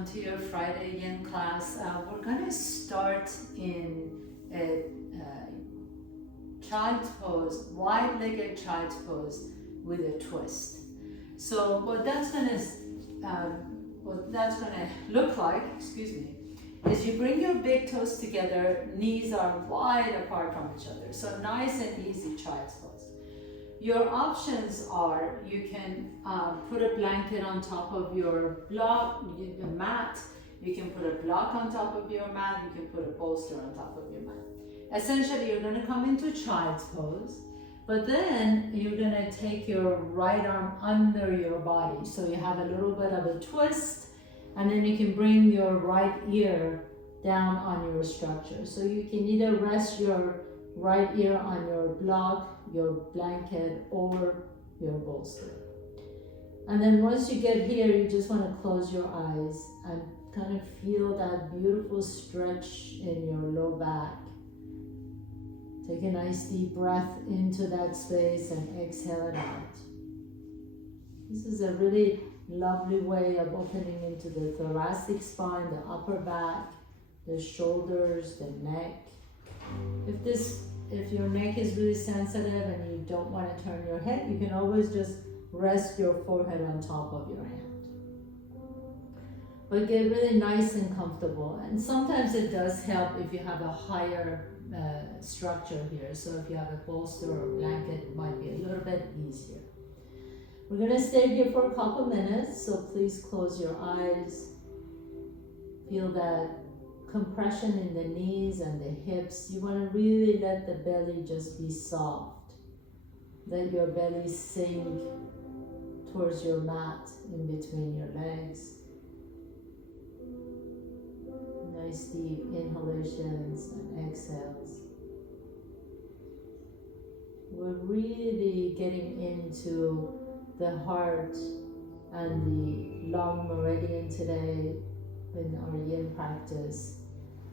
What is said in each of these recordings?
welcome to your Friday Yin class. We're going to start in a child's pose, wide-legged child's pose with a twist. So what that's going to look like, excuse me, is you bring your big toes together, knees are wide apart from each other. So nice and easy child's pose. Your options are you can put a blanket on top of your block, the mat. You can put a block on top of your mat. You can put a bolster on top of your mat. Essentially, you're going to come into child's pose, but then you're going to take your right arm under your body. So you have a little bit of a twist, and then you can bring your right ear down on your structure. So you can either rest your right ear on your block, your blanket, or your bolster. And then once you get here, you just want to close your eyes and kind of feel that beautiful stretch in your low back. Take a nice deep breath into that space and exhale it out. This is a really lovely way of opening into the thoracic spine, the upper back, the shoulders, the neck. If your neck is really sensitive and you don't want to turn your head, you can always just rest your forehead on top of your hand. But get really nice and comfortable. And sometimes it does help if you have a higher structure here. So if you have a bolster or a blanket, it might be a little bit easier. We're going to stay here for a couple minutes, so please close your eyes. Feel that compression in the knees and the hips. You want to really let the belly just be soft. Let your belly sink towards your mat in between your legs. Nice deep inhalations and exhales. We're really getting into the heart and the long meridian today in our yin practice,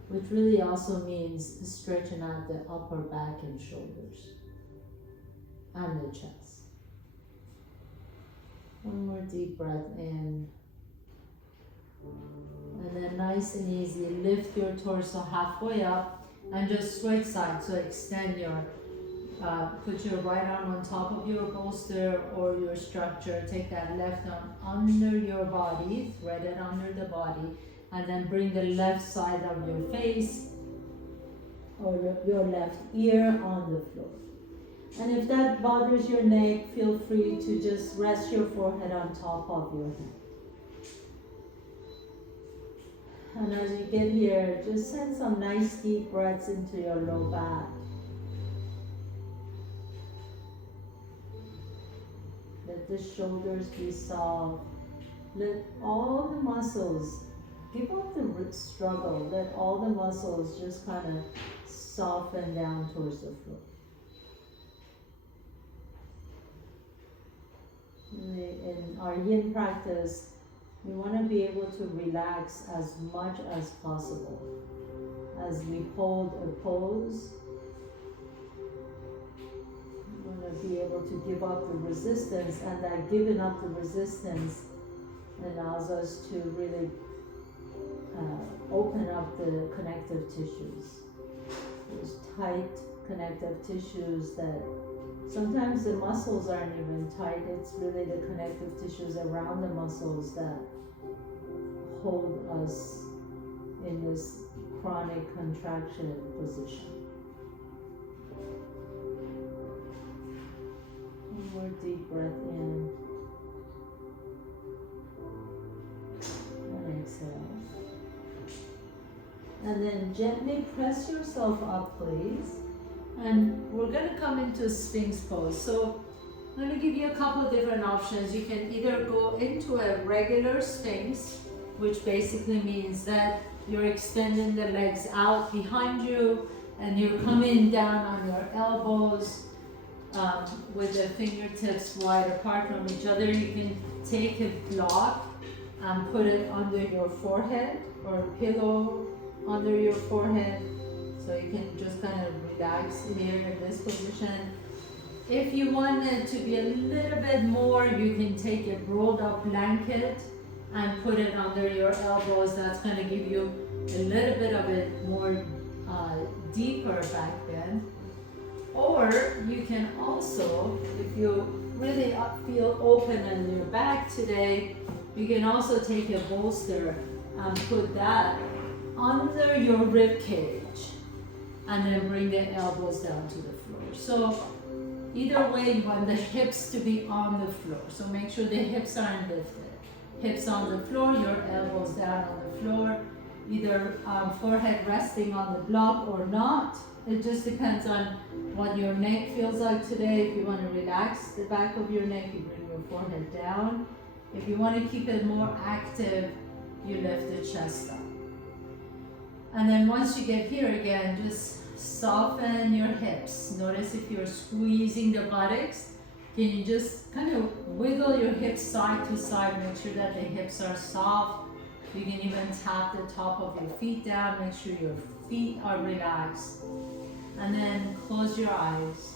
which really also means stretching out the upper back and shoulders and the chest. One more deep breath in. And then nice and easy, lift your torso halfway up and just switch sides. So extend your, put your right arm on top of your bolster or your structure. Take that left arm under your body, thread it under the body, and then bring the left side of your face or your left ear on the floor. And if that bothers your neck, feel free to just rest your forehead on top of your head. And as you get here, just send some nice deep breaths into your low back. Let the shoulders be soft. Let all the muscles, give up the struggle. Let all the muscles just kind of soften down towards the floor. In our yin practice, we want to be able to relax as much as possible. As we hold a pose, we want to be able to give up the resistance, and that giving up the resistance allows us to really open up the connective tissues. Those tight connective tissues that sometimes the muscles aren't even tight, it's really the connective tissues around the muscles that hold us in this chronic contraction position. One more deep breath in and exhale. And then gently press yourself up, please. And we're going to come into Sphinx pose. So I'm going to give you a couple of different options. You can either go into a regular Sphinx, which basically means that you're extending the legs out behind you and you're coming down on your elbows with the fingertips wide apart from each other. You can take a block and put it under your forehead or a pillow under your forehead. So you can just kind of relax here in this position. If you want it to be a little bit more, you can take a rolled up blanket and put it under your elbows. That's going to give you a little bit of a more deeper back bend. Or you can also, if you really feel open in your back today, you can also take a bolster and put that under your rib cage and then bring the elbows down to the floor. So either way, you want the hips to be on the floor. So make sure the hips aren't lifted. Hips on the floor, your elbows down on the floor, either forehead resting on the block or not. It just depends on what your neck feels like today. If you want to relax the back of your neck, you bring your forehead down. If you want to keep it more active, you lift the chest up. And then once you get here again, just soften your hips. Notice if you're squeezing the buttocks, can you just kind of wiggle your hips side to side, make sure that the hips are soft. You can even tap the top of your feet down, make sure your feet are relaxed. And then close your eyes.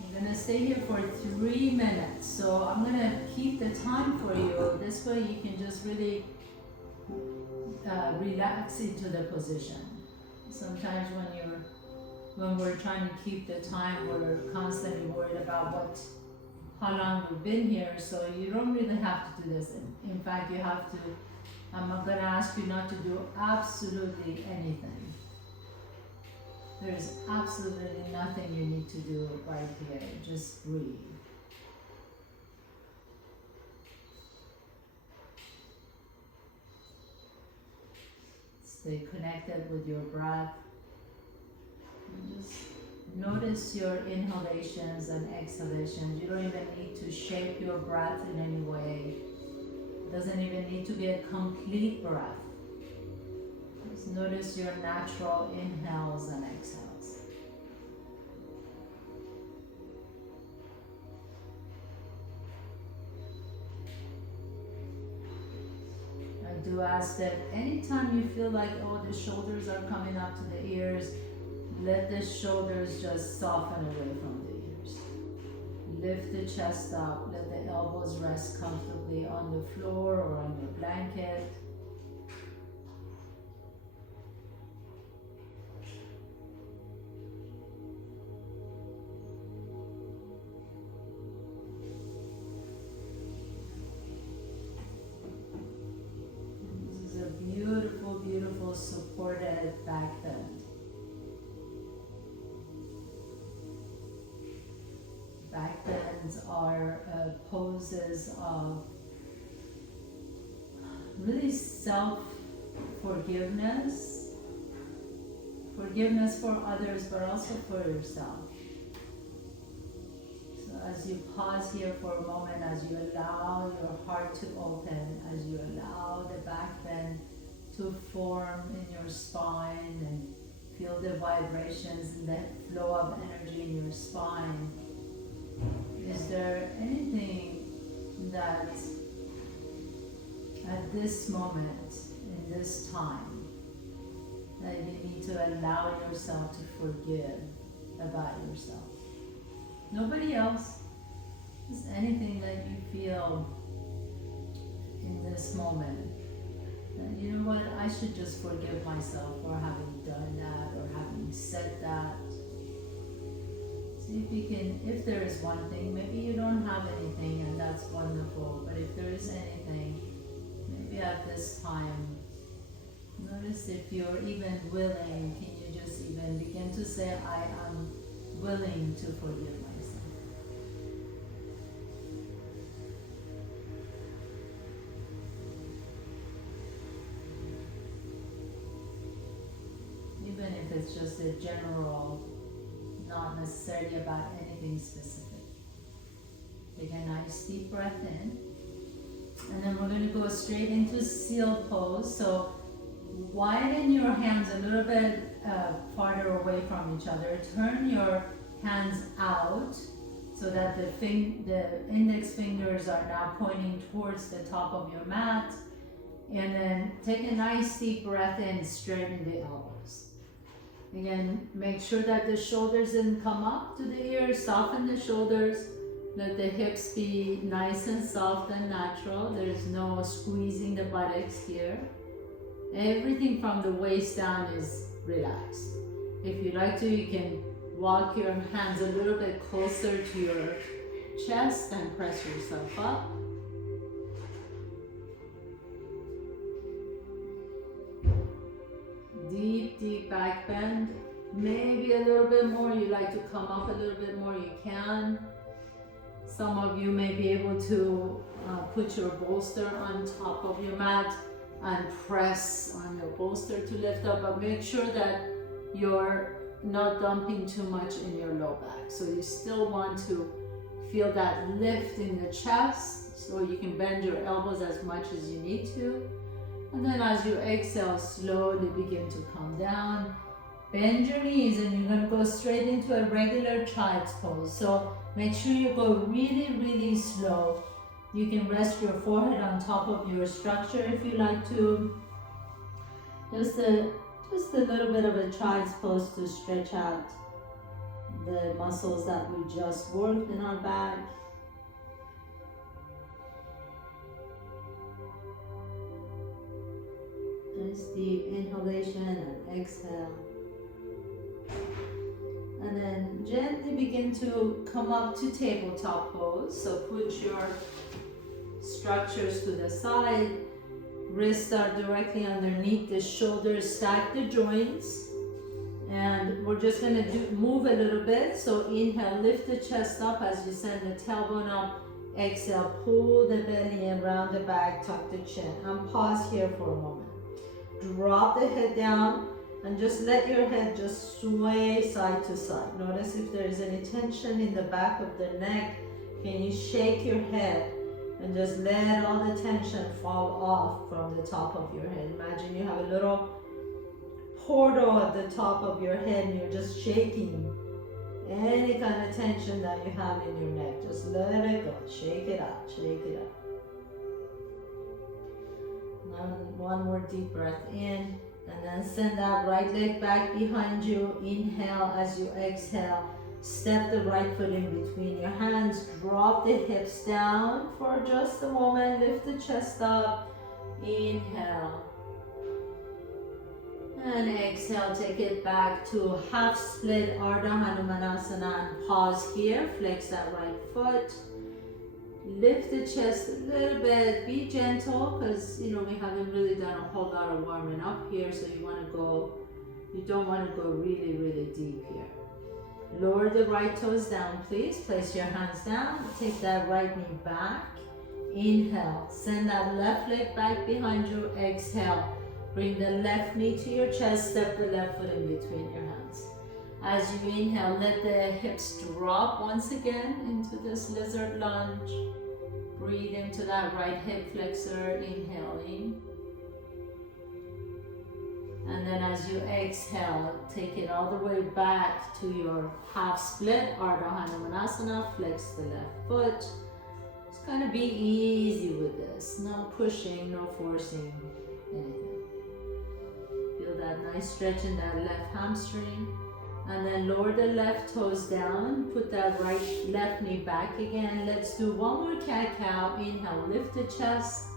You're gonna stay here for 3 minutes. So I'm gonna keep the time for you. This way you can just really relax into the position. Sometimes when we're trying to keep the time, we're constantly worried about how long we've been here. So you don't really have to do this. In fact, you have to. I'm gonna ask you not to do absolutely anything. There's absolutely nothing you need to do right here. Just breathe. Stay connected with your breath. And just notice your inhalations and exhalations. You don't even need to shape your breath in any way. It doesn't even need to be a complete breath. Just notice your natural inhales and exhales. I do ask that anytime you feel like, oh, the shoulders are coming up to the ears, let the shoulders just soften away from the ears. Lift the chest up, let the elbows rest comfortably on the floor or on your blanket. Beautiful supported back bend. Back bends are poses of really self-forgiveness, forgiveness for others, but also for yourself. So as you pause here for a moment, as you allow your heart to open, as you allow the back bend to form in your spine and feel the vibrations and the flow of energy in your spine. Is there anything that at this moment, in this time, that you need to allow yourself to forgive about yourself? Nobody else. Just anything that you feel in this moment. And you know what, I should just forgive myself for having done that or having said that. See if you can, if there is one thing, maybe you don't have anything and that's wonderful, but if there is anything, maybe at this time, notice if you're even willing, can you just even begin to say, I am willing to forgive myself. Even if it's just a general, not necessarily about anything specific. Take a nice deep breath in. And then we're going to go straight into seal pose. So widen your hands a little bit farther away from each other. Turn your hands out so that the index fingers are now pointing towards the top of your mat. And then take a nice deep breath in, straighten the elbows. Again, make sure that the shoulders didn't come up to the ears, soften the shoulders. Let the hips be nice and soft and natural. There's no squeezing the buttocks here. Everything from the waist down is relaxed. If you like to, you can walk your hands a little bit closer to your chest and press yourself up. Deep, deep back bend. Maybe a little bit more. You like to come up a little bit more, you can. Some of you may be able to put your bolster on top of your mat and press on your bolster to lift up, but make sure that you're not dumping too much in your low back. So you still want to feel that lift in the chest, so you can bend your elbows as much as you need to. And then as you exhale, slowly begin to come down. Bend your knees and you're going to go straight into a regular child's pose. So make sure you go really, really slow. You can rest your forehead on top of your structure if you like to. Just a little bit of a child's pose to stretch out the muscles that we just worked in our back. Nice deep inhalation and exhale. And then gently begin to come up to tabletop pose. So put your structures to the side. Wrists are directly underneath the shoulders. Stack the joints. And we're just going to move a little bit. So inhale, lift the chest up as you send the tailbone up. Exhale, pull the belly in, round the back, tuck the chin. And pause here for a moment. Drop the head down. And just let your head just sway side to side. Notice if there is any tension in the back of the neck. Can you shake your head and just let all the tension fall off from the top of your head? Imagine you have a little portal at the top of your head and you're just shaking any kind of tension that you have in your neck. Just let it go. Shake it out. Shake it out. Now one more deep breath in. And then send that right leg back behind you. Inhale as you exhale. Step the right foot in between your hands. Drop the hips down for just a moment. Lift the chest up. Inhale. And exhale. Take it back to half split Ardha Hanumanasana and pause here. Flex that right foot. Lift the chest a little bit. Be gentle because we haven't really done a whole lot of warming up here, so you don't want to go really, really deep here. Lower the right toes down, please. Place your hands down. Take that right knee back. Inhale. Send that left leg back behind you. Exhale. Bring the left knee to your chest. Step the left foot in between your hands. As you inhale, let the hips drop once again into this lizard lunge. Breathe into that right hip flexor, inhaling. And then as you exhale, take it all the way back to your half split, Ardha Hanumanasana. Flex the left foot. It's going to be easy with this. No pushing, no forcing anything. Feel that nice stretch in that left hamstring. And then lower the left toes down. Put that left knee back again. Let's do one more cat-cow. Inhale, lift the chest.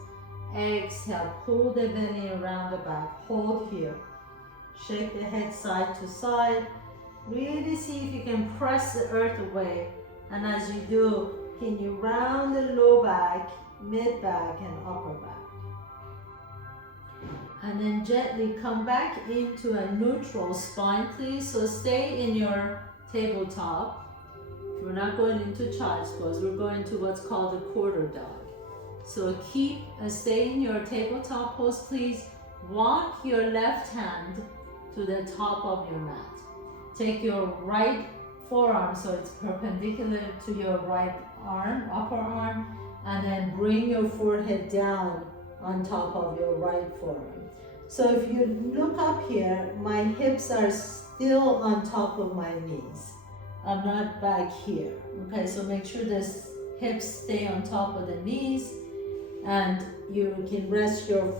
Exhale, pull the belly around the back. Hold here. Shake the head side to side. Really see if you can press the earth away. And as you do, can you round the low back, mid back, and upper back. And then gently come back into a neutral spine, please. So stay in your tabletop. We're not going into child's pose. We're going to what's called a quarter dog. So stay in your tabletop pose, please. Walk your left hand to the top of your mat. Take your right forearm so it's perpendicular to your right arm, upper arm, and then bring your forehead down on top of your right forearm. So if you look up here, my hips are still on top of my knees. I'm not back here. Okay, so make sure the hips stay on top of the knees, and you can rest the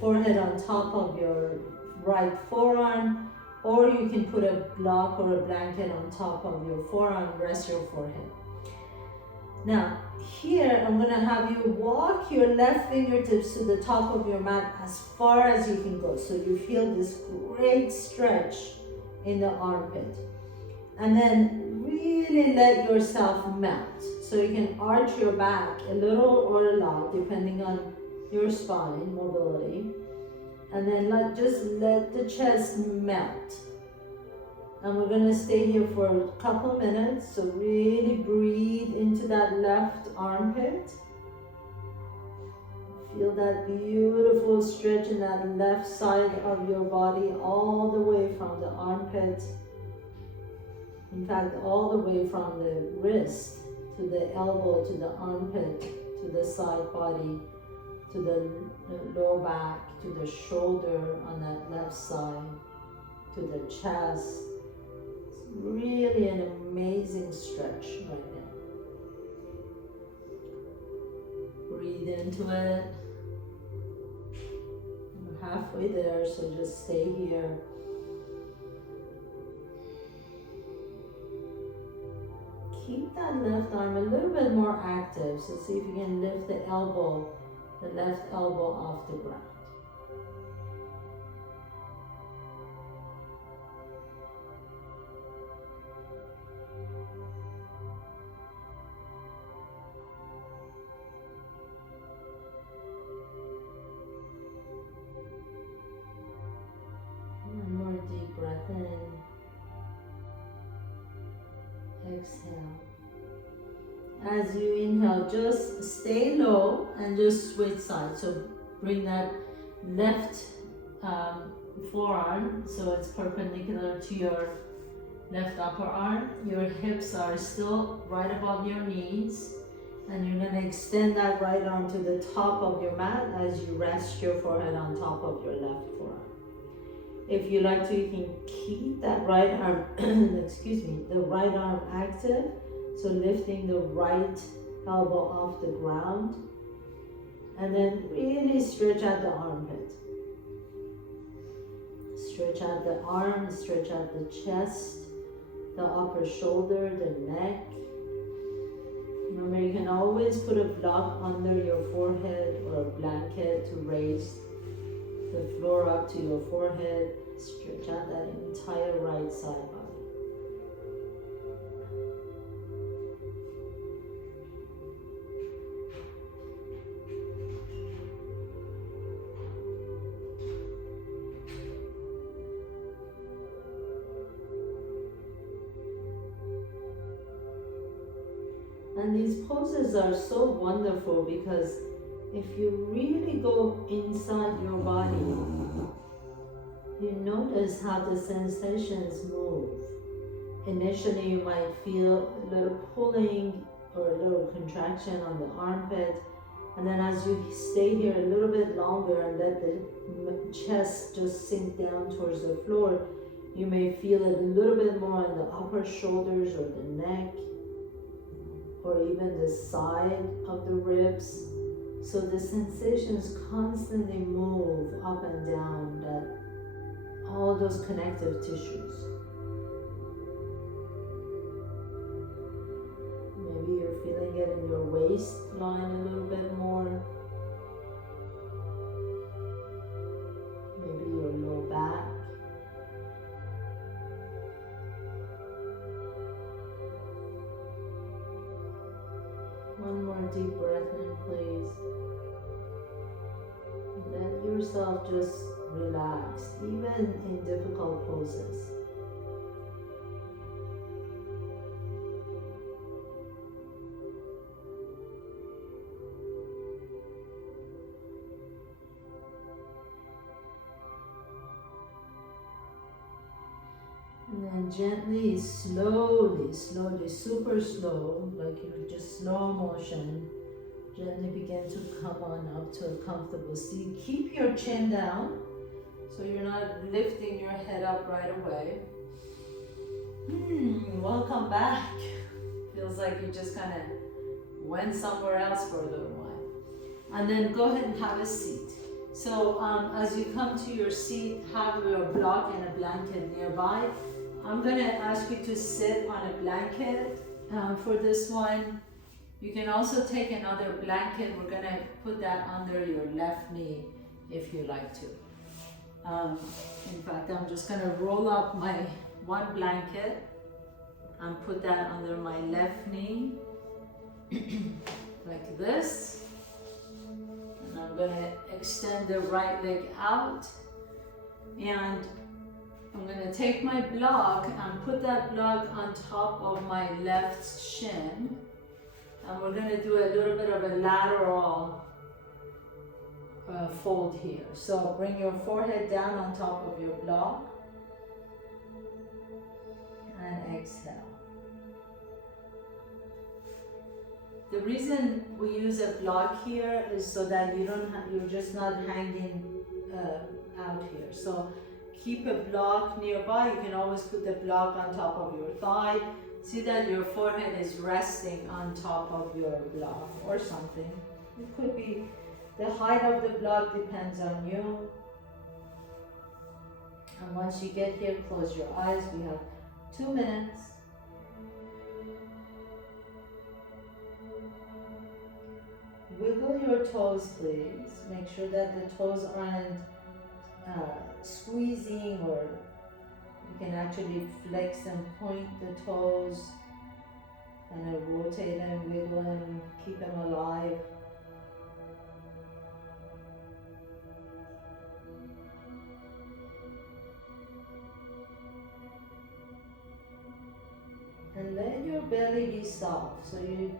forehead on top of your right forearm, or you can put a block or a blanket on top of your forearm, rest your forehead. Now, here I'm gonna have you walk your left fingertips to the top of your mat as far as you can go. So you feel this great stretch in the armpit. And then really let yourself melt. So you can arch your back a little or a lot, depending on your spine mobility. And then just let the chest melt. And we're gonna stay here for a couple minutes. So really breathe into that left armpit. Feel that beautiful stretch in that left side of your body, all the way from the armpit. In fact, all the way from the wrist to the elbow, to the armpit, to the side body, to the lower back, to the shoulder on that left side, to the chest. It's really an amazing stretch right now. Breathe into it. We're halfway there, so just stay here. Keep that left arm a little bit more active. So see if you can lift the elbow, the left elbow off the ground. One more deep breath in. Exhale. As you inhale, just stay low and just switch sides. So bring that left forearm so it's perpendicular to your left upper arm. Your hips are still right above your knees. And you're going to extend that right arm to the top of your mat as you rest your forehead on top of your left forearm. If you like to, you can keep that right arm, the right arm active. So lifting the right elbow off the ground. And then really stretch out the armpit. Stretch out the arm, stretch out the chest, the upper shoulder, the neck. Remember, you can always put a block under your forehead or a blanket to raise the floor up to your forehead. Stretch out that entire right side body. And these poses are so wonderful because if you really go inside your body, you notice how the sensations move. Initially, you might feel a little pulling or a little contraction on the armpit. And then as you stay here a little bit longer and let the chest just sink down towards the floor, you may feel it a little bit more on the upper shoulders or the neck, or even the side of the ribs. So the sensations constantly move up and down all those connective tissues. Maybe you're feeling it in your waistline a little bit more. Maybe your low back. One more deep breath in, please. Let yourself just relax, even in difficult poses. And then gently, slowly, super slow, like you're just slow motion, gently begin to come on up to a comfortable seat. Keep your chin down, so you're not lifting your head up right away. Welcome back. Feels like you just kind of went somewhere else for a little while. And then go ahead and have a seat. So as you come to your seat, have your block and a blanket nearby. I'm going to ask you to sit on a blanket for this one. You can also take another blanket. We're gonna put that under your left knee if you like to. In fact, I'm just gonna roll up my one blanket and put that under my left knee like this. And I'm gonna extend the right leg out, and I'm gonna take my block and put that block on top of my left shin. And we're gonna do a little bit of a lateral fold here. So bring your forehead down on top of your block and exhale. The reason we use a block here is so that you're just not hanging out here. So keep a block nearby. You can always put the block on top of your thigh. See that your forehead is resting on top of your block or something. It could be the height of the block, depends on you. And once you get here, close your eyes. We have 2 minutes. Wiggle your toes, please. Make sure that the toes aren't squeezing, or you can actually flex and point the toes and rotate them, wiggle them, keep them alive. And let your belly be soft, so you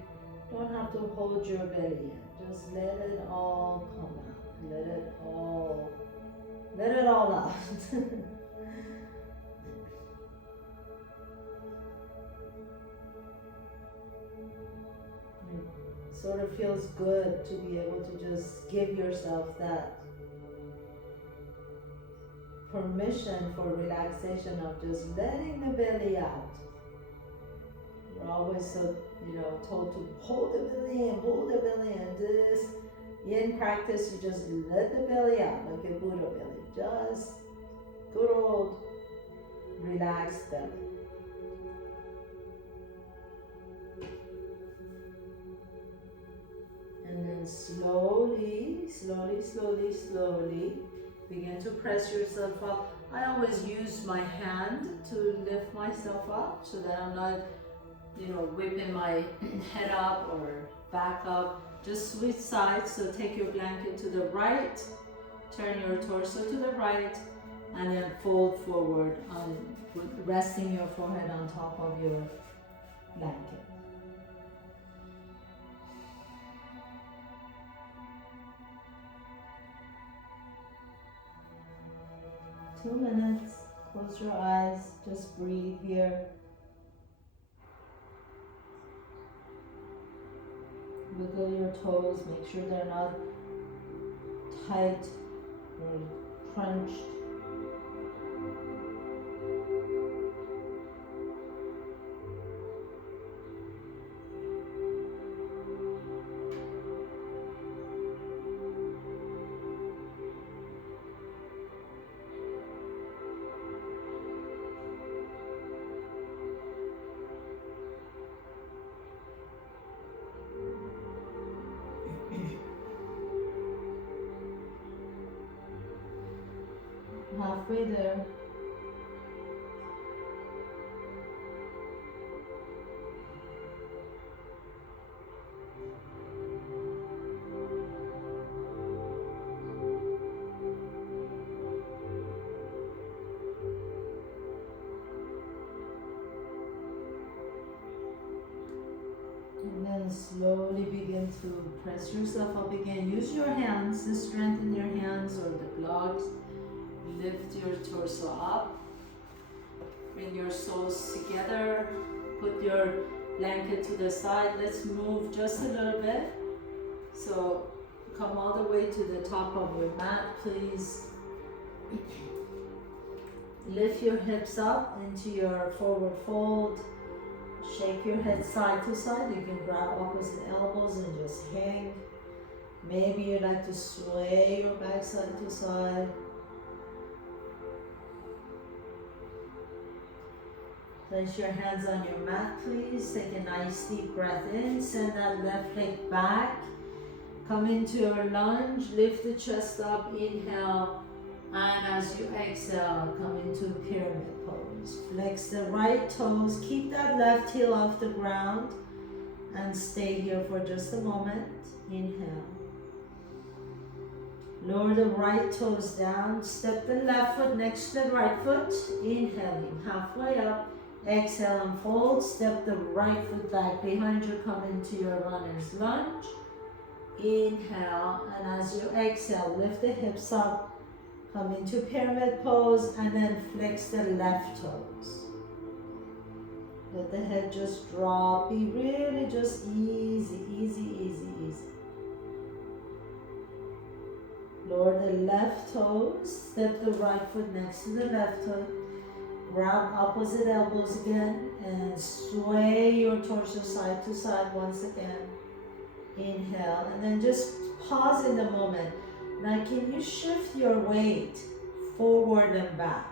don't have to hold your belly in. Just let it all come out. Let it all out. It sort of feels good to be able to just give yourself that permission for relaxation of just letting the belly out. We're always so, told to hold the belly in. This, in practice, you just let the belly out like a Buddha belly. Just good old relaxed belly. And then slowly begin to press yourself up. I always use my hand to lift myself up so that I'm not whipping my head up or back up. Just switch sides. So take your blanket to the right, turn your torso to the right, and then fold forward, resting your forehead on top of your blanket. Two minutes. Close your eyes. Just breathe here. Wiggle your toes, make sure they're not tight or crunched. Halfway there. And then slowly begin to press yourself up again. Use your hands to strengthen your hands or the blocks. Lift your torso up, bring your soles together, put your blanket to the side. Let's move just a little bit. So come all the way to the top of your mat, please. Lift your hips up into your forward fold. Shake your head side to side. You can grab opposite elbows and just hang. Maybe you'd like to sway your back side to side. Place your hands on your mat, please. Take a nice deep breath in. Send that left leg back. Come into your lunge. Lift the chest up. Inhale. And as you exhale, come into pyramid pose. Flex the right toes. Keep that left heel off the ground. And stay here for just a moment. Inhale. Lower the right toes down. Step the left foot next to the right foot. Inhaling. Halfway up. Exhale and fold. Step the right foot back behind you. Come into your runner's lunge. Inhale. And as you exhale, lift the hips up. Come into pyramid pose. And then flex the left toes. Let the head just drop. Be really just easy, easy, easy, easy. Lower the left toes. Step the right foot next to the left toe. Grab opposite elbows again and sway your torso side to side once again. Inhale and then just pause in the moment. Now can you shift your weight forward and back?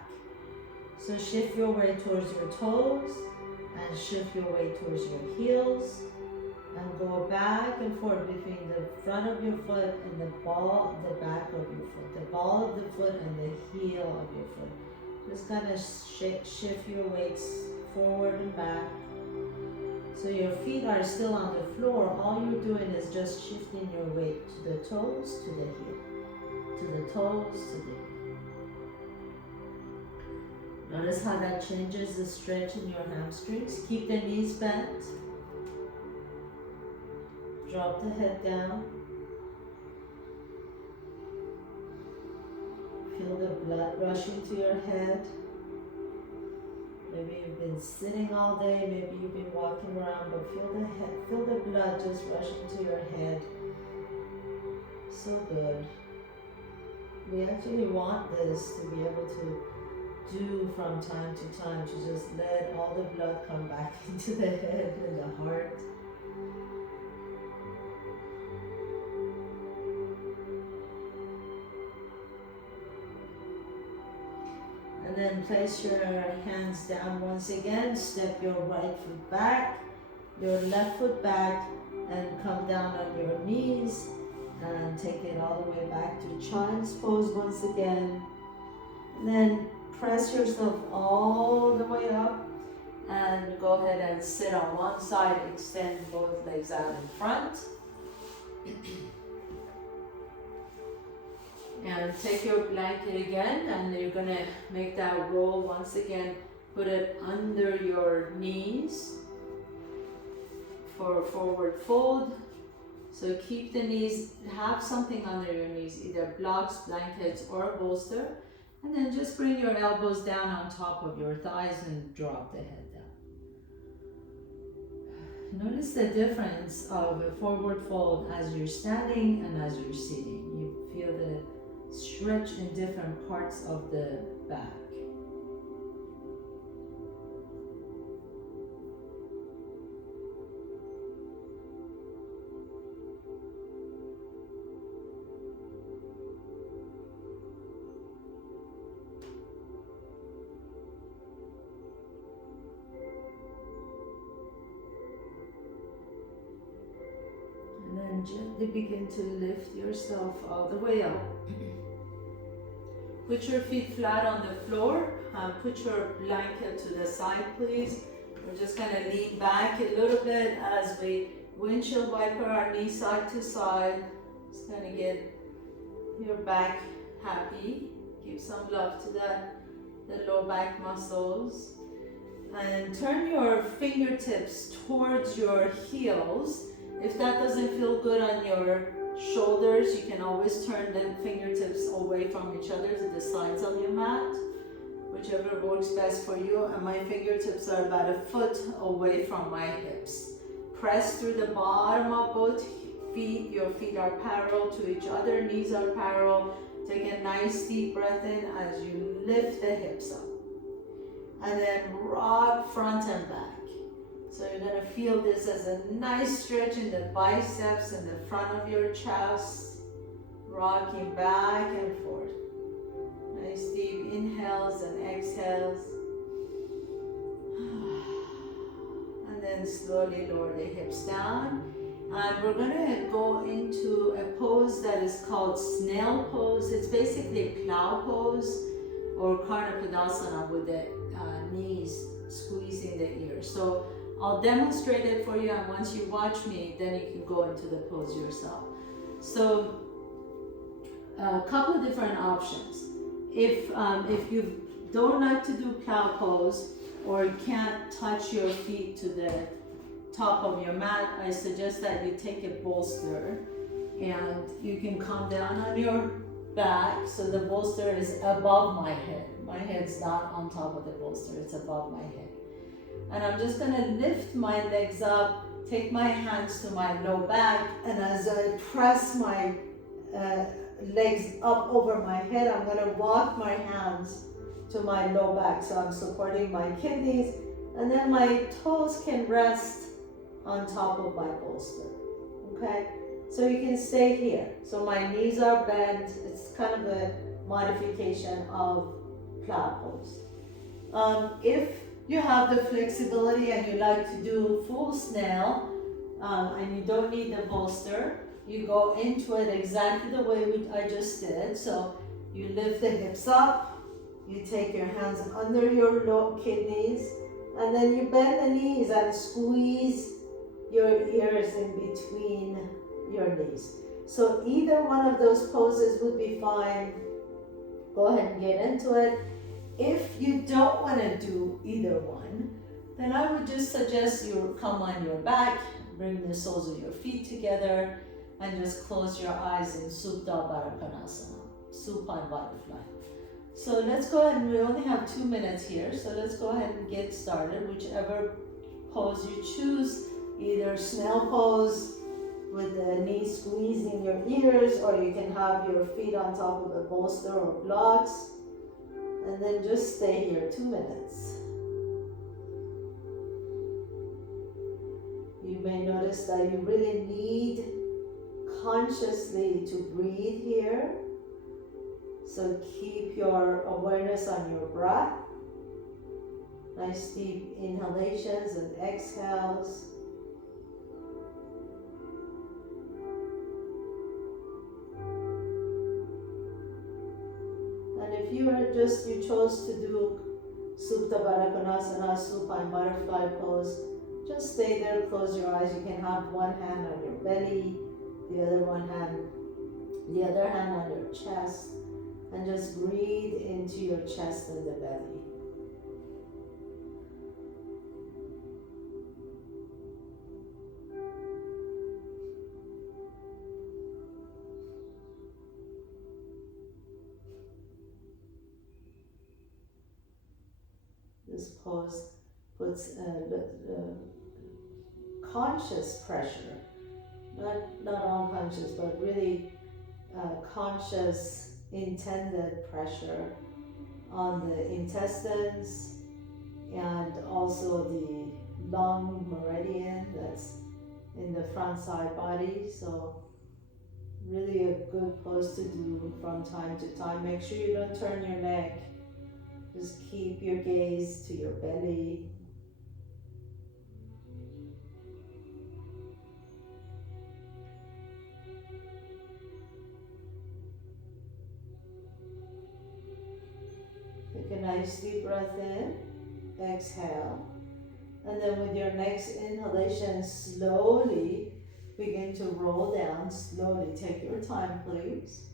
So shift your weight towards your toes and shift your weight towards your heels and go back and forth between the front of your foot and the back of your foot, the ball of the foot and the heel of your foot. Just kind of shift your weights forward and back. So your feet are still on the floor. All you're doing is just shifting your weight to the toes, to the heel, to the toes, to the heel. Notice how that changes the stretch in your hamstrings. Keep the knees bent. Drop the head down. Feel the blood rushing to your head. Maybe you've been sitting all day, maybe you've been walking around, but feel the blood just rushing to your head. So good. We actually want this to be able to do from time to time, to just let all the blood come back into the head and the heart. And then place your hands down once again. Step your right foot back, your left foot back, and come down on your knees. And take it all the way back to child's pose once again. And then press yourself all the way up. And go ahead and sit on one side. Extend both legs out in front. And take your blanket again, and you're gonna make that roll once again. Put it under your knees for a forward fold. So keep the knees, have something under your knees, either blocks, blankets, or a bolster. And then just bring your elbows down on top of your thighs and drop the head down. Notice the difference of a forward fold as you're standing and as you're sitting. You feel the stretch in different parts of the back. And then gently begin to lift yourself all the way up. Put your feet flat on the floor. Put your blanket to the side, please. We're just going to lean back a little bit as we windshield wiper our knees side to side. Just going to get your back happy. Give some love to the low back muscles. And turn your fingertips towards your heels. If that doesn't feel good on your shoulders, you can always turn the fingertips away from each other to the sides of your mat, whichever works best for you. And my fingertips are about a foot away from my hips. Press through the bottom of both feet. Your feet are parallel to each other, knees are parallel. Take a nice deep breath in as you lift the hips up. And then rock front and back. So you're going to feel this as a nice stretch in the biceps and the front of your chest. Rocking back and forth. Nice deep inhales and exhales. then slowly lower the hips down. And we're gonna go into a pose that is called snail pose. It's basically a plow pose, or Karna Padasana, with the knees squeezing the ears. So I'll demonstrate it for you, and once you watch me, then you can go into the pose yourself. So a couple of different options. If you don't like to do plow pose, or can't touch your feet to the top of your mat, I suggest that you take a bolster and you can come down on your back, so the bolster is above my head. My head's not on top of the bolster, it's above my head. And I'm just gonna lift my legs up, take my hands to my low back, and as I press my legs up over my head, I'm gonna walk my hands to my low back, so I'm supporting my kidneys, and then my toes can rest on top of my bolster, okay? So you can stay here. So my knees are bent. It's kind of a modification of plow pose. If you have the flexibility and you like to do full snail, and you don't need the bolster, you go into it exactly the way I just did. So you lift the hips up, you take your hands under your low kidneys, and then you bend the knees and squeeze your ears in between your knees. So either one of those poses would be fine. Go ahead and get into it. If you don't want to do either one, then I would just suggest you come on your back, bring the soles of your feet together, and just close your eyes in Supta Baddha Konasana, supine butterfly. So let's go ahead, and we only have 2 minutes here, so let's go ahead and get started. Whichever pose you choose, either snail pose with the knees squeezing your ears, or you can have your feet on top of the bolster or blocks, and then just stay here 2 minutes. You may notice that you really need consciously to breathe here. So keep your awareness on your breath. Nice deep inhalations and exhales. And if you chose to do Supta Baddha Konasana, supine butterfly pose, just stay there, close your eyes. You can have one hand on your belly, the other hand on your chest, and just breathe into your chest and the belly. This pose puts conscious pressure, not unconscious, but really conscious, intended pressure on the intestines and also the lung meridian that's in the front side body. So really a good pose to do from time to time. Make sure you don't turn your neck. Just keep your gaze to your belly. Take a nice deep breath in, exhale, and then with your next inhalation, slowly begin to roll down. Slowly, take your time, please.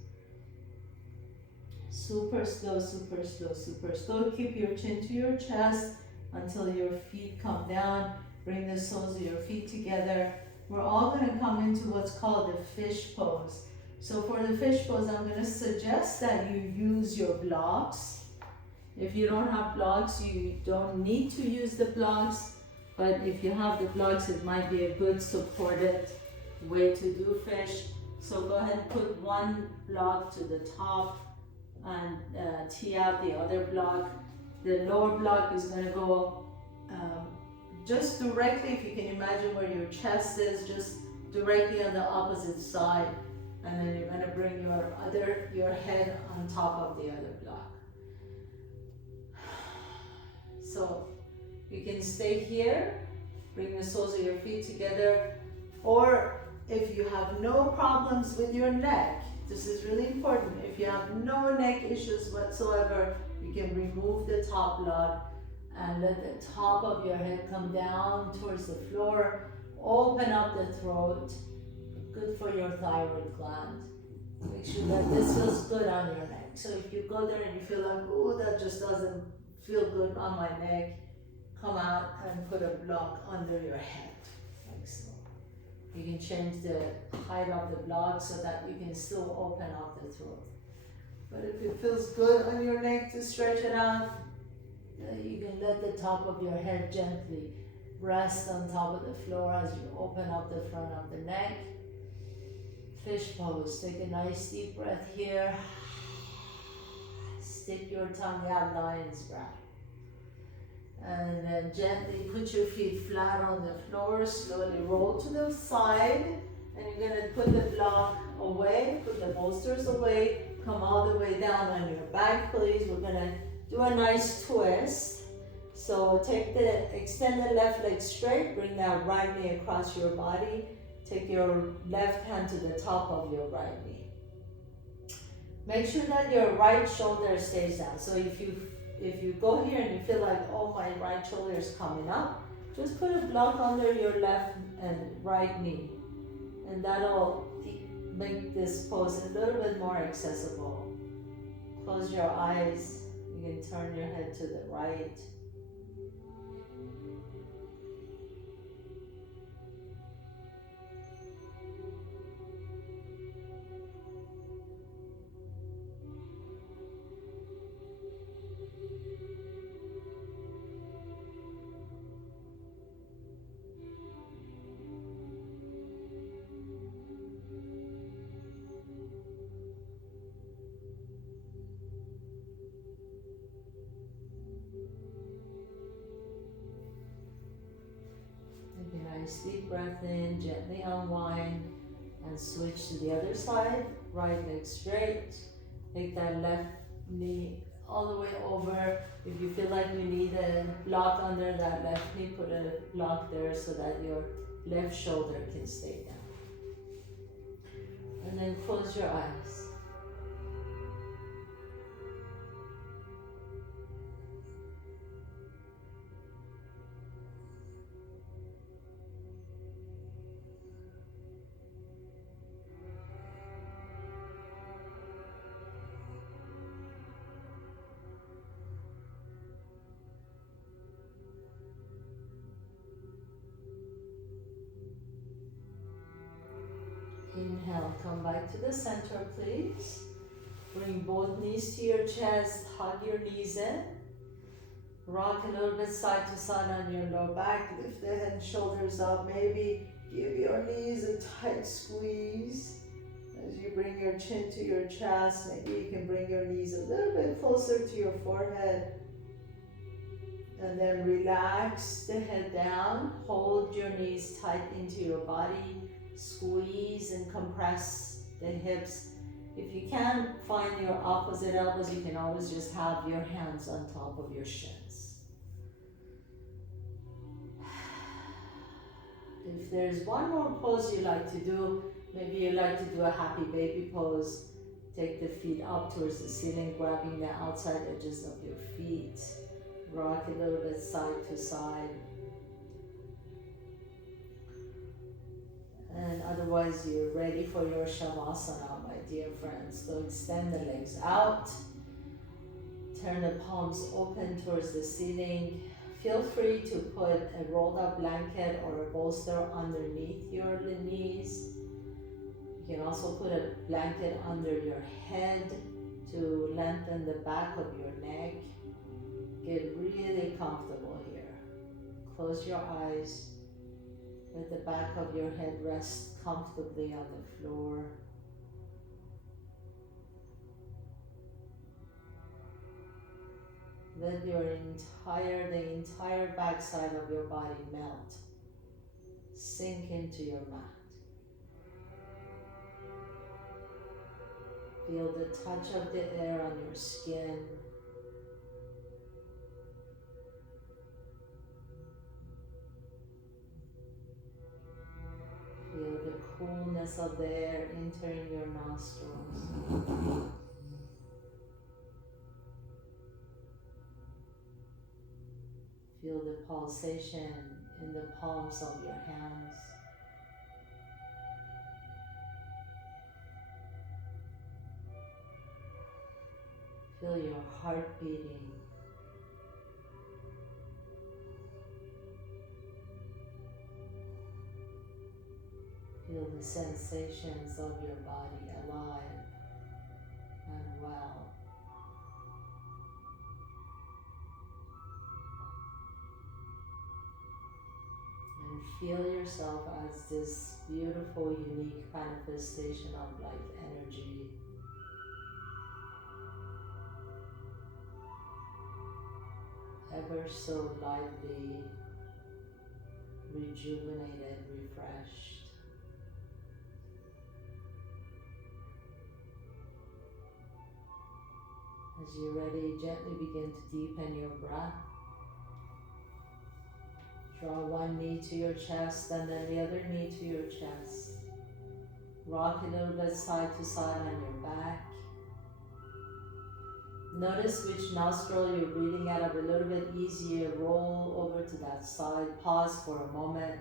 Super slow, super slow, super slow. Keep your chin to your chest until your feet come down. Bring the soles of your feet together. We're all going to come into what's called the fish pose. So for the fish pose, I'm going to suggest that you use your blocks. If you don't have blocks, you don't need to use the blocks. But if you have the blocks, it might be a good supported way to do fish. So go ahead and put one block to the top and tee out the other block. The lower block is going to go just directly, if you can imagine where your chest is, just directly on the opposite side, and then you're going to bring your head on top of the other block. So you can stay here, Bring the soles of your feet together. Or if you have no problems with your neck, this is really important. If you have no neck issues whatsoever, you can remove the top block and let the top of your head come down towards the floor. Open up the throat. Good for your thyroid gland. Make sure that this feels good on your neck. So if you go there and you feel like, oh, that just doesn't feel good on my neck, come out and put a block under your head, like so. You can change the height of the block so that you can still open up the throat. But if it feels good on your neck to stretch it out, you can let the top of your head gently rest on top of the floor as you open up the front of the neck. Fish pose. Take a nice deep breath here. Stick your tongue out, lion's breath. And then gently put your feet flat on the floor. Slowly roll to the side. And you're going to put the block away, put the bolsters away. Come all the way down on your back, please. We're going to do a nice twist. So extend the left leg straight. Bring that right knee across your body. Take your left hand to the top of your right knee. Make sure that your right shoulder stays down. So if you go here and you feel like, oh, my right shoulder is coming up, just put a block under your left and right knee. And that'll make this pose a little bit more accessible. Close your eyes. You can turn your head to the right. Nice deep breath in, gently unwind and switch to the other side. Right leg straight. Take that left knee all the way over. If you feel like you need a block under that left knee, put a block there so that your left shoulder can stay down. And then close your eyes. Inhale, come back to the center, please. Bring both knees to your chest, hug your knees in. Rock a little bit side to side on your lower back. Lift the head and shoulders up. Maybe give your knees a tight squeeze. As you bring your chin to your chest, maybe you can bring your knees a little bit closer to your forehead. And then relax the head down. Hold your knees tight into your body. Squeeze and compress the hips. If you can't find your opposite elbows, you can always just have your hands on top of your shins. If there's one more pose you like to do, maybe you like to do a happy baby pose. Take the feet up towards the ceiling, grabbing the outside edges of your feet. Rock a little bit side to side. And otherwise, you're ready for your Shavasana, my dear friends. So extend the legs out. Turn the palms open towards the ceiling. Feel free to put a rolled up blanket or a bolster underneath your knees. You can also put a blanket under your head to lengthen the back of your neck. Get really comfortable here. Close your eyes. Let the back of your head rest comfortably on the floor. Let the entire backside of your body melt. Sink into your mat. Feel the touch of the air on your skin. Feel the coolness of the air entering your nostrils. Feel the pulsation in the palms of your hands. Feel your heart beating. Feel the sensations of your body alive and well. And feel yourself as this beautiful, unique manifestation of life energy. Ever so lively, rejuvenated, refreshed. As you're ready, gently begin to deepen your breath. Draw one knee to your chest and then the other knee to your chest. Rock a little bit side to side on your back. Notice which nostril you're breathing out of a little bit easier. Roll over to that side. Pause for a moment.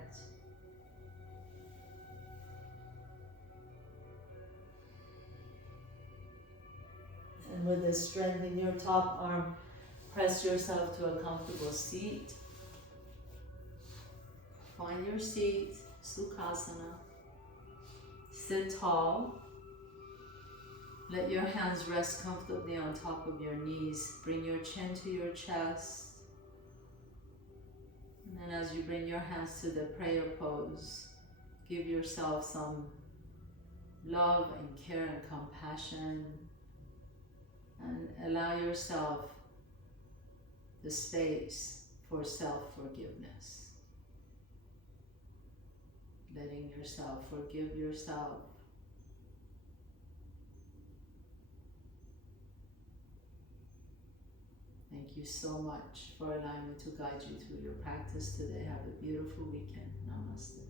And with the strength in your top arm, press yourself to a comfortable seat. Find your seat, Sukhasana. Sit tall. Let your hands rest comfortably on top of your knees. Bring your chin to your chest. And then as you bring your hands to the prayer pose, give yourself some love and care and compassion. And allow yourself the space for self-forgiveness. Letting yourself forgive yourself. Thank you so much for allowing me to guide you through your practice today. Have a beautiful weekend. Namaste.